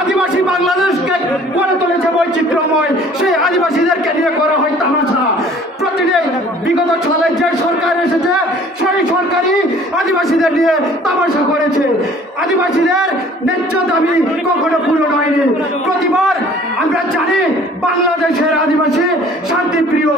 আদিবাসী বাংলাদেশকে গড়ে তুলেছে বৈচিত্র্যময়, সেই আদিবাসীদেরকে নিয়ে করা হয় তামাশা। প্রতিদিন বিগত সালে যে সরকার এসেছে সেই সরকারই আদিবাসীদের নিয়ে তামাশা করেছে। আদিবাসীদের ন্যায্য দাবি কখনো পূরণ হয়নি। প্রতিবার আমরা জানি বাংলাদেশের আদিবাসী শান্তিপ্রিয়,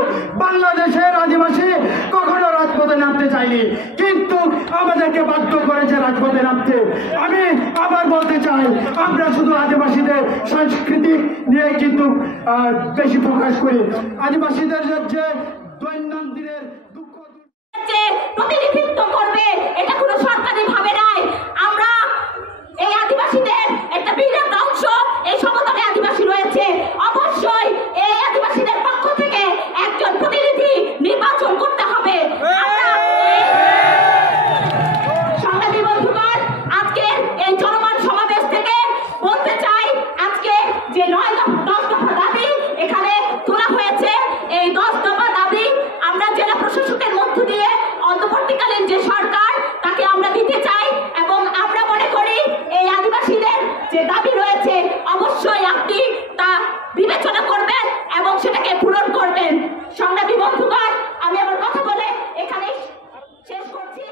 বাংলাদেশের আদিবাসী কখনো রাজপথে নামতে চায়নি, কিন্তু আমাদেরকে বাধ্য করেছে রাজপথে নামতে। আমি আবার বলতে চাই, আমরা শুধু আদিবাসীদের সংস্কৃতি নিয়ে কিন্তু বেশি প্রকাশ করি। আদিবাসীদের যে দৈনন্দিনের দুঃখ প্রতিনিধিত্ব করবে এটা কোনো সরকারি ভাবে নাই। আমরা এই আদিবাসীদের একটা বিরাট অংশ এই সমতলে আদিবাসী রয়েছে। অবশ্যই এই আদিবাসীদের পক্ষ থেকে একজন প্রতিনিধি নির্বাচন করতে হবে। সংগ্রামী বন্ধুগণ, আজকের এই চলমান সমাবেশ থেকে বলতে চাই, আজকে যে 10 দফা দাবি এখানে তোলা হয়েছে, এই 10 দফা দাবি আমরা জেলা প্রশাসকের মধ্য দিয়ে অন্তর্বর্তীকালীন যে সরকার তাকে আমরা দিতে চাই, এবং আমরা মনে করি এই আদিবাসীদের যে দাবি রয়েছে অবশ্যই আপনি তা বিবেচনা করবেন এবং সেটাকে পূরণ করবেন। সংগ্রামী বন্ধুগণ, আমি আমার কথা বলে এখানে শেষ করছি।